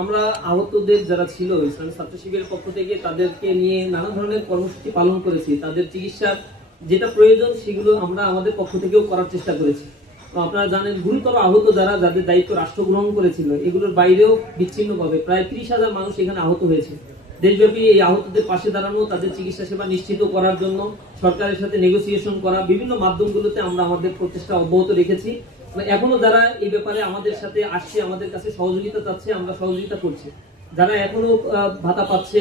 আমরা আহতদের যারা ছিল ইসলামী ছাত্র শিবিরের পক্ষ থেকে তাদেরকে নিয়ে নানা ধরনের কর্মসূচি পালন করেছি। তাদের চিকিৎসার যেটা প্রয়োজন সেগুলো আমরা আমাদের পক্ষ থেকেও করার চেষ্টা করেছি। তো আপনারা জানেন, গুরুতর আহত যাদের দায়িত্ব রাষ্ট্র গ্রহণ করেছিল, এগুলোর বাইরেও বিচ্ছিন্নভাবে প্রায় 30,000 মানুষ এখানে আহত হয়েছে। দেশব্যাপী এই আহতদের পাশে দাঁড়ানো, তাদের চিকিৎসা সেবা নিশ্চিত করার জন্য সরকারের সাথে নেগোসিয়েশন করা, বিভিন্ন মাধ্যমগুলোতে আমরা আমাদের প্রচেষ্টা অব্যাহত রেখেছি। এখনো যারা এই ব্যাপারে আমাদের সাথে আসছে, আমাদের কাছে সহযোগিতা চাচ্ছে, আমরা সহযোগিতা করছি। যারা এখনো ভাতা পাচ্ছে,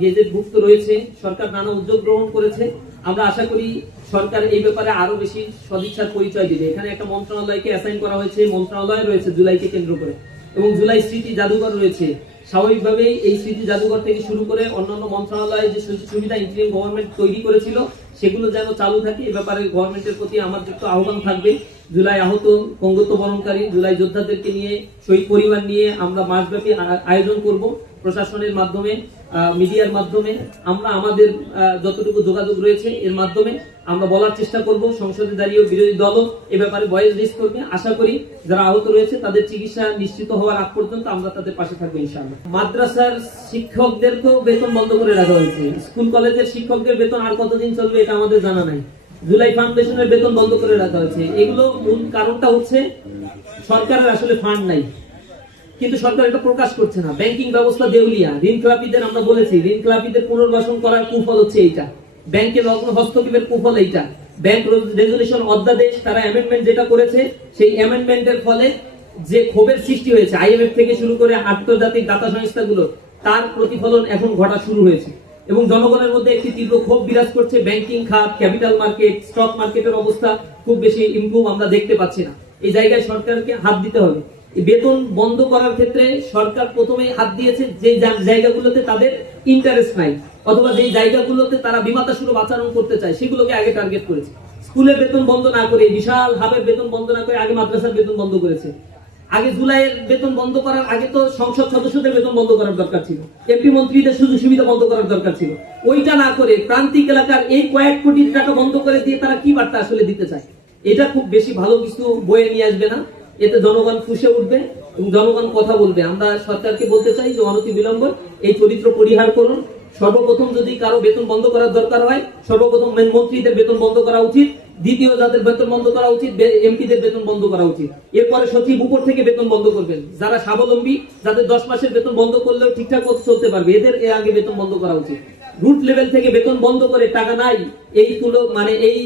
গেজেটভুক্ত রয়েছে, সরকার নানা উদ্যোগ গ্রহণ করেছে। আমরা আশা করি সরকার এই ব্যাপারে আরো বেশি সদিচ্ছার পরিচয় দিবে। এখানে একটা মন্ত্রণালয়কে অ্যাসাইন করা হয়েছে, মন্ত্রণালয় রয়েছে জুলাইকে কেন্দ্র করে, এবং জুলাই স্মৃতি জাদুঘর রয়েছে। স্বাভাবিকভাবেই এই স্মৃতি জাদুঘর থেকে শুরু করে অন্যান্য মন্ত্রণালয় যে সুবিধা ইন্টারিম গভর্নমেন্ট তৈরি করেছিল সেগুলো যেন চালু থাকে, এ ব্যাপারে গভর্নমেন্টের প্রতি আমার একটু আহ্বান থাকবে। জুলাই আহত পঙ্গুত্ব বরণকারী জুলাই যোদ্ধাদেরকে নিয়ে, শহীদ পরিবার নিয়ে আমরা মাসব্যাপী আয়োজন করব। প্রশাসনের মাধ্যমে, মিডিয়ার মাধ্যমে, আমরা আমাদের যতটুকু যোগাযোগ রয়েছে এর মাধ্যমে আমরা বলার চেষ্টা করব। সংসদে দাঁড়িয়েও বিরোধী দলও এ ব্যাপারে ভয়েস রেজ করবে। আশা করি যারা আহত রয়েছে তাদের চিকিৎসা নিশ্চিত হওয়ার আগ পর্যন্ত আমরা তাদের পাশে থাকবো ইনশাআল্লাহ। মাদ্রাসার শিক্ষকদেরকেও বেতন বন্ধ করে রাখা হয়েছে। স্কুল কলেজের শিক্ষকদের বেতন আর কতদিন চলবে এটা আমাদের জানা নাই। জুলাই ফাউন্ডেশনের বেতন বন্ধ করে রাখা হয়েছে। এগুলো মূল কারণটা হচ্ছে সরকারের আসলে ফান্ড নাই, কিন্তু সরকার এটা প্রকাশ করছে না। ব্যাংকিং ব্যবস্থা দেউলিয়া। ঋণ খেলাপিদের আমরা বলেছি, ঋণ খেলাপিদের পুনর্বাসন করার কুফল হচ্ছে এইটা, ব্যাংকের হস্তক্ষেপের কুফল এইটা। ব্যাংক রেজুলেশন অধ্যাদেশ তারা অ্যামেন্ডমেন্ট যেটা করেছে, সেই অ্যামেন্ডমেন্টের ফলে যে ক্ষোভের সৃষ্টি হয়েছে আইএমএফ থেকে শুরু করে আন্তর্জাতিক দাতা সংস্থাগুলো, তার প্রতিফলন এখন ঘটা শুরু হয়েছে, এবং জনগণের মধ্যে একটি তীব্র ক্ষোভ বিরাজ করছে। ব্যাংকিং খাত, ক্যাপিটাল মার্কেট, স্টক মার্কেটের অবস্থা খুব বেশি ইমপ্রুভ আমরা দেখতে পাচ্ছি না। এই জায়গায় সরকারকে হাত দিতে হবে। বেতন বন্ধ করার ক্ষেত্রে সরকার প্রথমে হাত দিয়েছে যে জায়গাগুলোতে তাদের ইন্টারেস্ট নাই, অথবা যে জায়গাগুলোতে তারা বিমাতা সুলভ আচরণ করতে চায় সেগুলোকে আগে টার্গেট করেছে। স্কুলের বেতন বন্ধ না করে, বিশাল হাবের বেতন বন্ধ না করে আগে মাদ্রাসার বেতন বন্ধ করেছে। আগে জুলাইয়ের বেতন বন্ধ করার আগে তো সংসদ সদস্যদের বেতন বন্ধ করার দরকার ছিল, এমপি মন্ত্রীদের সুযোগ সুবিধা বন্ধ করার দরকার ছিল। ওইটা না করে প্রান্তিক এলাকার এই কয়েক কোটি টাকা বন্ধ করে দিয়ে তারা কি বার্তা আসলে দিতে চায়, এটা খুব বেশি ভালো কিছু বয়ে নিয়ে আসবে না। এতে জনগণ ফুঁসে উঠবে এবং জনগণ কথা বলবে। আমরা সরকারকে বলতে চাই যে অনতি বিলম্ব এই চরিত্র পরিহার করুন। সর্বপ্রথম যদি কারো বেতন বন্ধ করার দরকার হয়, সর্বপ্রথম মন্ত্রীদের বেতন বন্ধ করা উচিত, দ্বিতীয় যাদের বেতন বন্ধ করা উচিত এমপিদের বেতন বন্ধ করা উচিত, এরপরে সচিব উপর থেকে বেতন বন্ধ করবেন। যারা স্বাবলম্বী, যাদের 10 মাসের বেতন বন্ধ করলেও ঠিকঠাক মতো চলতে পারবে, এদের এর আগে বেতন বন্ধ করা উচিত। রুট লেভেল থেকে বেতন বন্ধ করে টাকা নাই এই এই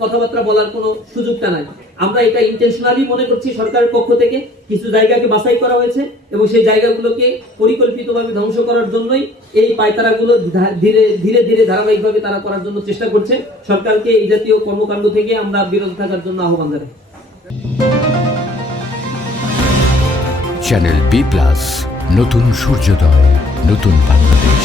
কথাবার্তা বলার কোনো সুযোগটা নাই। আমরা এটা ইন্টেনশনালি মনে করছি সরকারের পক্ষ থেকে কিছু জায়গাকে বাছাই করা হয়েছে, এবং সেই জায়গাগুলোকে পরিকল্পিতভাবে ধ্বংস করার জন্যই এই পায়তারাগুলো ধীরে ধীরে ধারাবাহিকভাবে তারা করার জন্য চেষ্টা করছে। সরকারকে এই জাতীয় কর্মকাণ্ড থেকে আমরা বিরত থাকার জন্য আহ্বান জানাই। চ্যানেল বি+, নতুন সূর্যোদয়, নতুন বাংলাদেশ।